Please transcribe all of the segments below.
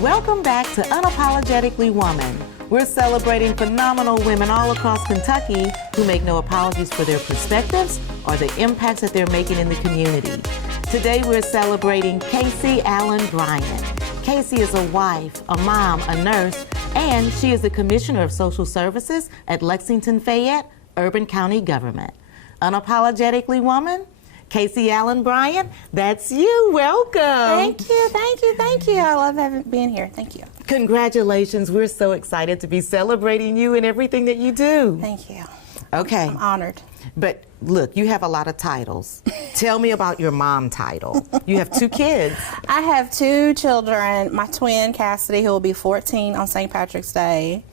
Welcome back to Unapologetically Woman. We're celebrating phenomenal women all across Kentucky who make no apologies for their perspectives or the impacts that they're making in the community. Today we're celebrating Kacy Allen-Bryant. Kacy is a wife, a mom, a nurse, and she is the Commissioner of Social Services at Lexington-Fayette Urban County Government. Unapologetically Woman, Kacy Allen-Bryant, that's you. Welcome. Thank you, thank you, thank you. I love being here. Thank you. Congratulations. We're so excited to be celebrating you and everything that you do. Thank you. Okay. I'm honored. But look, you have a lot of titles. Tell me about your mom title. You have 2 kids. I have 2 children. My twin, Cassidy, who will be 14 on St. Patrick's Day,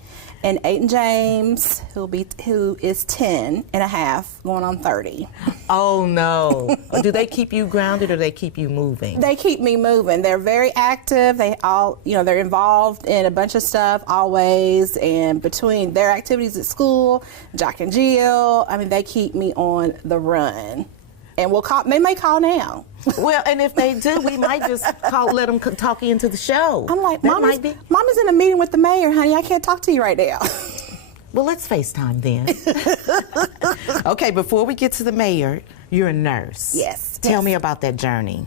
and Aiden James, who is 10 and a half, going on 30. Oh no. Do they keep you grounded or they keep you moving? They keep me moving. They're very active. They all, they're involved in a bunch of stuff always, and between their activities at school, Jack and Jill, they keep me on the run. And they may call now. Well, and if they do, we might just let them talk you into the show. I'm like, Mama's in a meeting with the mayor, honey. I can't talk to you right now. Well, let's FaceTime then. Okay, before we get to the mayor, you're a nurse. Yes. Tell me about that journey.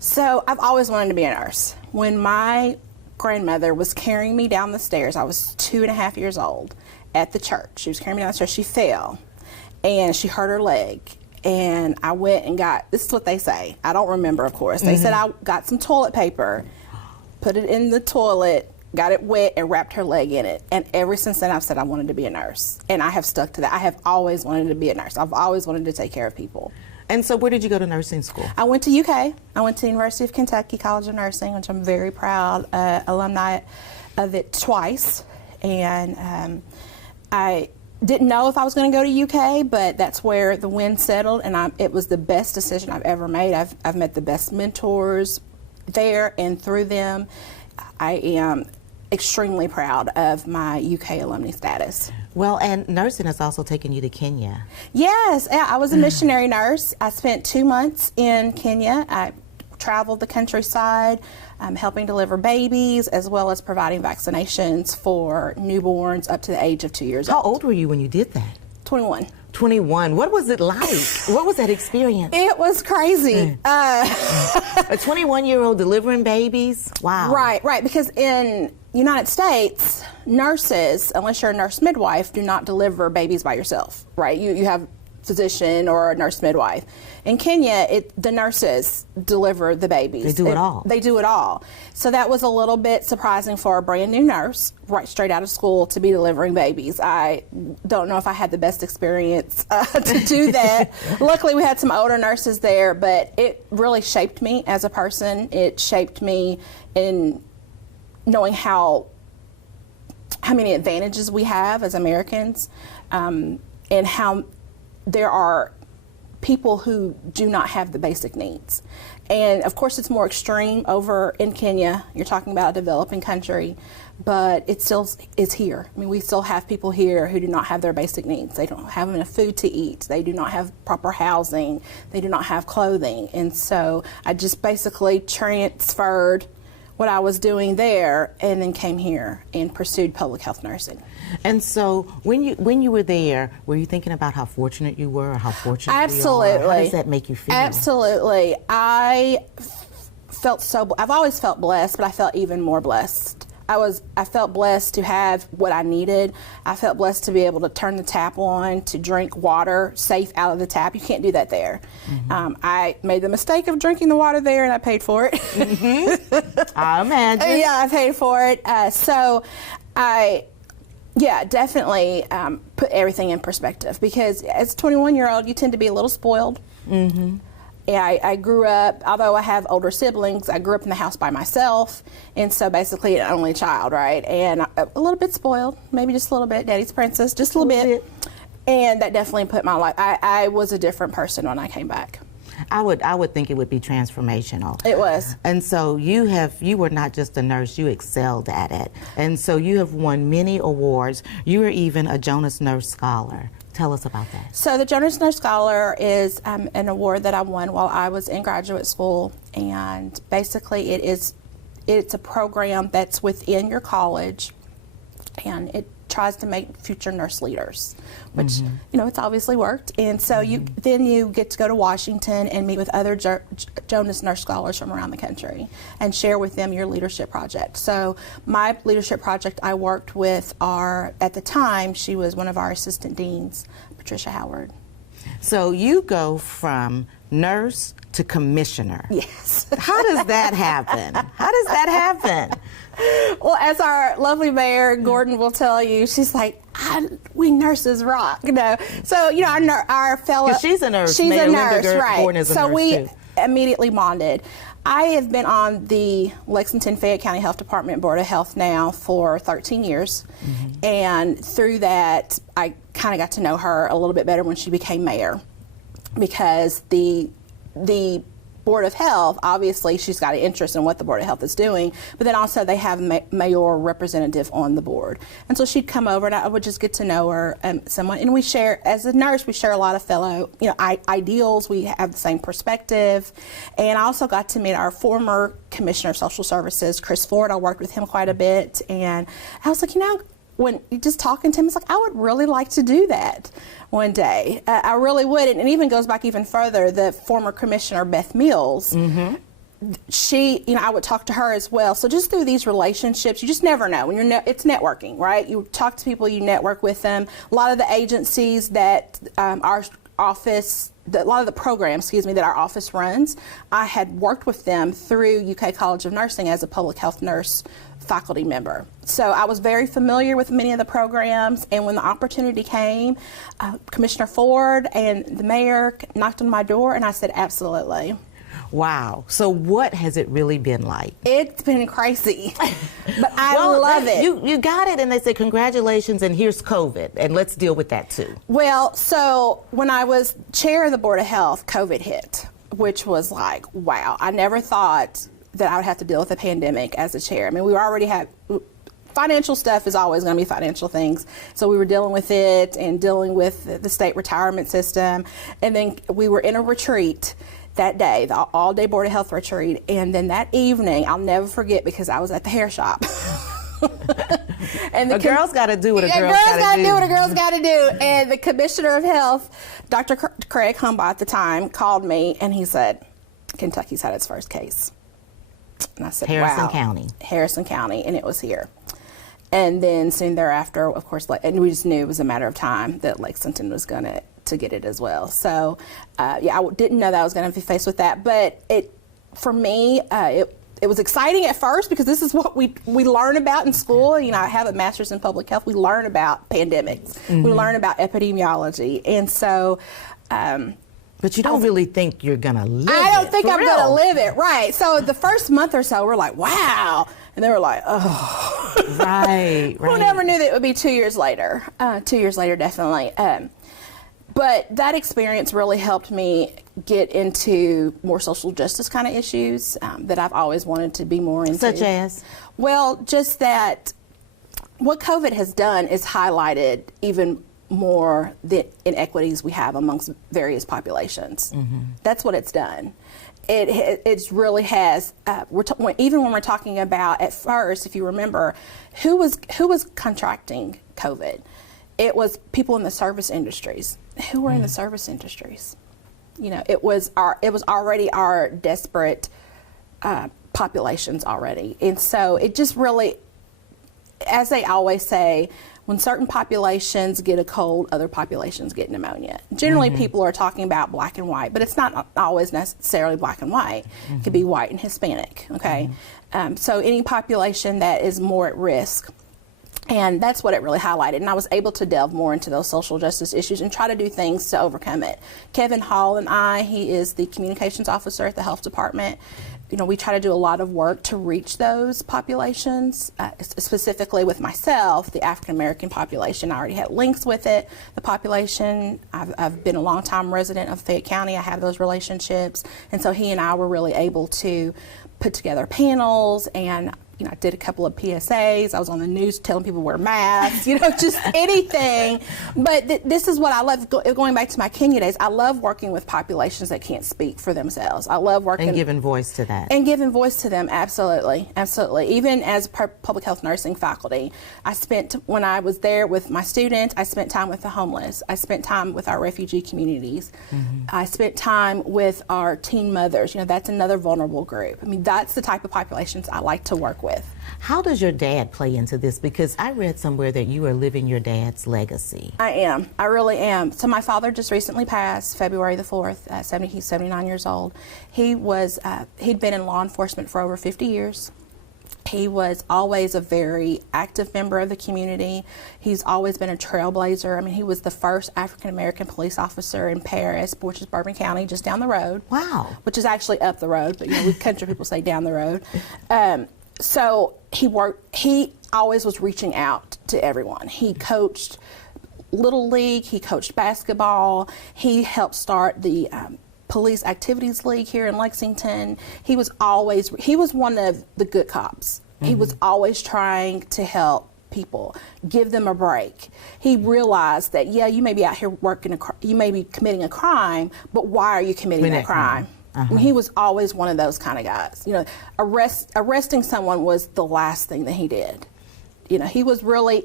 So I've always wanted to be a nurse. When my grandmother was carrying me down the stairs, I was 2.5 years old at the church. She was carrying me down the stairs. She fell, and she hurt her leg. And I went and this is what they say. I don't remember, of course. They said I got some toilet paper, put it in the toilet, got it wet, and wrapped her leg in it. And ever since then, I've said I wanted to be a nurse. And I have stuck to that. I have always wanted to be a nurse. I've always wanted to take care of people. And so where did you go to nursing school? I went to UK. I went to the University of Kentucky College of Nursing, which I'm very proud alumni of it twice. And I didn't know if I was going to go to UK, but that's where the wind settled, and it was the best decision I've ever made. I've met the best mentors there, and through them, I am extremely proud of my UK alumni status. Well, and nursing has also taken you to Kenya. Yes, I was a missionary nurse. I spent 2 months in Kenya. I traveled the countryside, helping deliver babies, as well as providing vaccinations for newborns up to the age of 2 years old. How old were you when you did that? 21. 21. What was it like? What was that experience? It was crazy. A 21-year-old delivering babies? Wow. Right, because in United States, nurses, unless you're a nurse midwife, do not deliver babies by yourself, right? You have physician or a nurse midwife. In Kenya, the nurses deliver the babies. They do it all. They do it all. So that was a little bit surprising for a brand new nurse, right straight out of school, to be delivering babies. I don't know if I had the best experience to do that. Luckily, we had some older nurses there, but it really shaped me as a person. It shaped me in knowing how many advantages we have as Americans, and how there are people who do not have the basic needs. And of course, it's more extreme over in Kenya. You're talking about a developing country, but it still is here. We still have people here who do not have their basic needs. They don't have enough food to eat. They do not have proper housing. They do not have clothing. And so I just basically transferred what I was doing there and then came here and pursued public health nursing. And so when you were there, were you thinking about how fortunate you were or how fortunate Absolutely. we are? How does that make you feel? Absolutely. I've always felt blessed, but I felt even more blessed. I felt blessed to have what I needed. I felt blessed to be able to turn the tap on, to drink water safe out of the tap. You can't do that there. I made the mistake of drinking the water there, and I paid for it. I imagine. Yeah, I paid for it. So I definitely put everything in perspective, because as a 21-year-old, you tend to be a little spoiled. I grew up, although I have older siblings, I grew up in the house by myself, and so basically an only child, right? And a little bit spoiled, maybe just a little bit, daddy's princess, just a little bit. And that definitely put my life, I was a different person when I came back. I would think it would be transformational. It was. And so you were not just a nurse, you excelled at it. And so you have won many awards. You were even a Jonas Nurse Scholar. Tell us about that. So the Jonas Nurse Scholar is an award that I won while I was in graduate school, and basically it it's a program that's within your college, and it tries to make future nurse leaders, which it's obviously worked. And so you get to go to Washington and meet with other Jonas Nurse Scholars from around the country and share with them your leadership project. So my leadership project, I worked with at the time, she was one of our assistant deans, Patricia Howard. So you go from nurse to commissioner. Yes. How does that happen? How does that happen? Well, as our lovely mayor, Gordon, will tell you, she's like, we nurses rock. So, our fellow... She's a nurse. She's Mayor a nurse, Linda right. Gordon is a so nurse we too. Immediately bonded. I have been on the Lexington-Fayette County Health Department Board of Health now for 13 years. And through that, I kind of got to know her a little bit better when she became mayor, because the Board of Health, obviously she's got an interest in what the Board of Health is doing, but then also they have a mayor representative on the board. And so she'd come over and I would just get to know her somewhat. And we share, as a nurse, we share a lot of fellow ideals. We have the same perspective. And I also got to meet our former Commissioner of Social Services, Chris Ford. I worked with him quite a bit. And I was like, when just talking to him, it's like, I would really like to do that one day. I really would. And it even goes back even further. The former commissioner, Beth Mills, she, I would talk to her as well. So just through these relationships, you just never know. When it's networking, right? You talk to people, you network with them. A lot of the agencies that our office, a lot of the programs, that our office runs, I had worked with them through UK College of Nursing as a public health nurse faculty member. So I was very familiar with many of the programs, and when the opportunity came, Commissioner Ford and the mayor knocked on my door, and I said, absolutely. Wow. So what has it really been like? It's been crazy, but I love it. You got it, and they said, congratulations, and here's COVID, and let's deal with that too. Well, so when I was chair of the Board of Health, COVID hit, which was like, wow. I never thought that I would have to deal with a pandemic as a chair. I mean, we already had financial stuff is always going to be financial things. So we were dealing with it and dealing with the state retirement system. And then we were in a retreat that day, the all-day Board of Health retreat. And then that evening, I'll never forget, because I was at the hair shop. And a girl's got to do what a girl's got to do. do what a girl's got to do. And the Commissioner of Health, Dr. Craig Humbaugh at the time, called me and he said, Kentucky's had its first case. And I said, Harrison wow. County. Harrison County, and it was here. And then soon thereafter, of course, and we just knew it was a matter of time that Lexington was going to get it as well. So, I didn't know that I was going to be faced with that. But for me, it was exciting at first, because this is what we learn about in school. I have a master's in public health. We learn about pandemics. We learn about epidemiology. And so... but you don't really think you're going to live it. I don't think I'm real. going to live it, right. So the first month or so, we're like, wow. And they were like, oh. Right. Who never knew that it would be 2 years later. 2 years later, definitely. But that experience really helped me get into more social justice kind of issues that I've always wanted to be more into. Such as? Well, just that what COVID has done is highlighted even more the inequities we have amongst various populations. That's what it's done. It really has. Even when we're talking about, at first, if you remember, who was contracting COVID? It was people in the service industries. Who were in the service industries? It was already our desperate populations already, and so it just really, as they always say, when certain populations get a cold, other populations get pneumonia. Generally, people are talking about black and white, but it's not always necessarily black and white. It could be white and Hispanic, okay? So any population that is more at risk. And that's what it really highlighted. And I was able to delve more into those social justice issues and try to do things to overcome it. Kevin Hall and he is the communications officer at the health department. We try to do a lot of work to reach those populations, specifically with myself, the African American population. I already had links with it. The population, I've been a long-time resident of Fayette County. I have those relationships. And so he and I were really able to put together panels and I did a couple of PSAs. I was on the news telling people to wear masks, just anything. But this is what I love. Going back to my Kenya days, I love working with populations that can't speak for themselves. I love working and giving voice to that. And giving voice to them, absolutely. Even as public health nursing faculty, when I was there with my students, I spent time with the homeless. I spent time with our refugee communities. I spent time with our teen mothers. That's another vulnerable group. I mean, that's the type of populations I like to work with. How does your dad play into this? Because I read somewhere that you are living your dad's legacy. I am. I really am. So my father just recently passed, February the 4th. He's 79 years old. He'd been in law enforcement for over 50 years. He was always a very active member of the community. He's always been a trailblazer. I mean, he was the first African-American police officer in Paris, which is Bourbon County, just down the road. Wow. Which is actually up the road, but we country people say down the road. So he always was reaching out to everyone. He coached Little League, he coached basketball, he helped start the Police Activities League here in Lexington. He was one of the good cops. He was always trying to help people, give them a break. He realized that, you may be out here you may be committing a crime, but why are you committing that crime? And he was always one of those kind of guys. Arresting someone was the last thing that he did. He was really,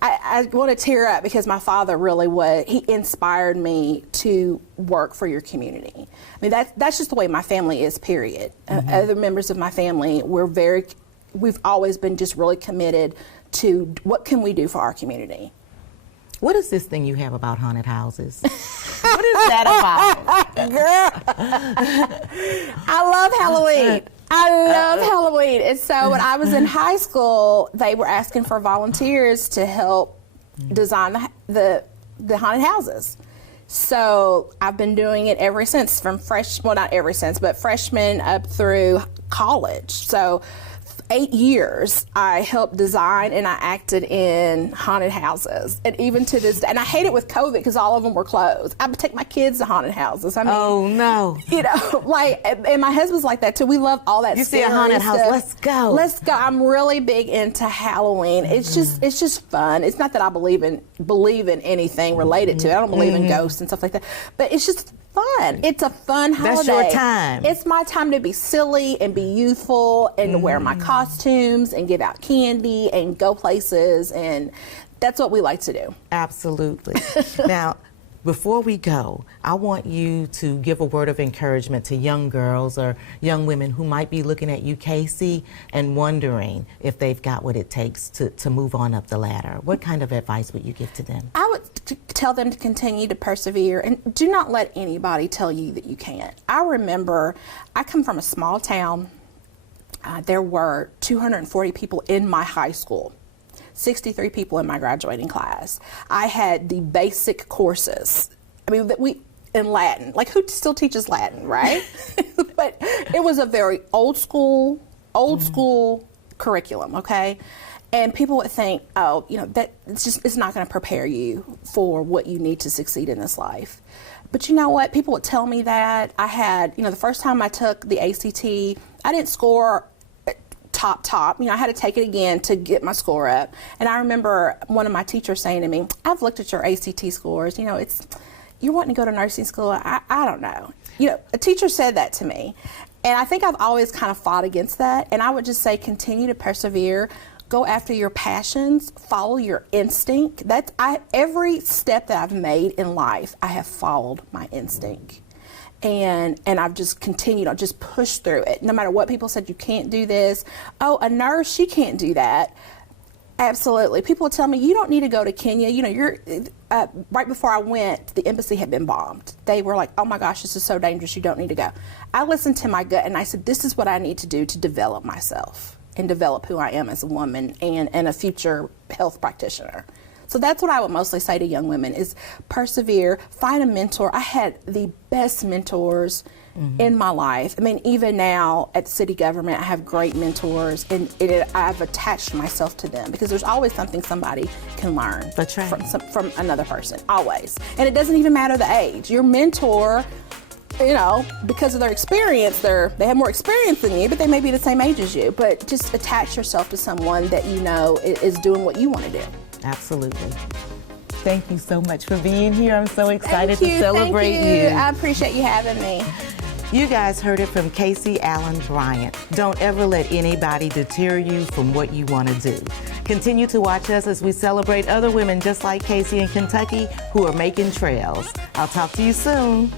I want to tear up because my father really he inspired me to work for your community. I mean, that's just the way my family is, period. Other members of my family, we've always been just really committed to what can we do for our community. What is this thing you have about haunted houses? What is that about? Girl, I love Halloween. I love Halloween. And so when I was in high school, they were asking for volunteers to help design the haunted houses. So I've been doing it ever since, not ever since, but freshman up through college. So 8 years, I helped design and I acted in haunted houses. And even to this day, and I hate it with COVID because all of them were closed. I would take my kids to haunted houses. I mean, oh no. And my husband's like that too. We love all that. You see a haunted house, let's go. Let's go. I'm really big into Halloween. It's just fun. It's not that I believe in anything related to it. I don't believe in ghosts and stuff like that. But it's just fun. It's a fun holiday. That's your time. It's my time to be silly and be youthful and to wear my costumes and give out candy and go places, and that's what we like to do. Absolutely. Now, before we go, I want you to give a word of encouragement to young girls or young women who might be looking at you, Kacy, and wondering if they've got what it takes to move on up the ladder. What kind of advice would you give to them? I would tell them to continue to persevere and do not let anybody tell you that you can't. I remember I come from a small town. There were 240 people in my high school. 63 people in my graduating class. I had the basic courses. I mean, in Latin, like who still teaches Latin, right? But it was a very old school curriculum, okay? And people would think, that it's not going to prepare you for what you need to succeed in this life. But you know what? People would tell me that. I had, the first time I took the ACT, I didn't score top. I had to take it again to get my score up. And I remember one of my teachers saying to me, I've looked at your ACT scores. You're wanting to go to nursing school. I don't know. A teacher said that to me. And I think I've always kind of fought against that. And I would just say continue to persevere. Go after your passions, follow your instinct. Every step that I've made in life, I have followed my instinct. And I've just continued, I'll just push through it. No matter what people said, you can't do this. Oh, a nurse, she can't do that. Absolutely. People would tell me, you don't need to go to Kenya. Right before I went, the embassy had been bombed. They were like, oh my gosh, this is so dangerous, you don't need to go. I listened to my gut and I said, this is what I need to do to develop myself and develop who I am as a woman and a future health practitioner. So that's what I would mostly say to young women is persevere, find a mentor. I had the best mentors in my life. I mean, even now at the city government, I have great mentors, and I've attached myself to them because there's always something somebody can learn from another person, always. And it doesn't even matter the age. Your mentor you know, because of their experience, they have more experience than you, but they may be the same age as you. But just attach yourself to someone that you know is doing what you want to do. Absolutely. Thank you so much for being here. I'm so excited to Thank celebrate you. you. I appreciate you having me. You guys heard it from Kacy Allen-Bryant. Don't ever let anybody deter you from what you want to do. Continue to watch us as we celebrate other women just like Kacy in Kentucky who are making trails. I'll talk to you soon.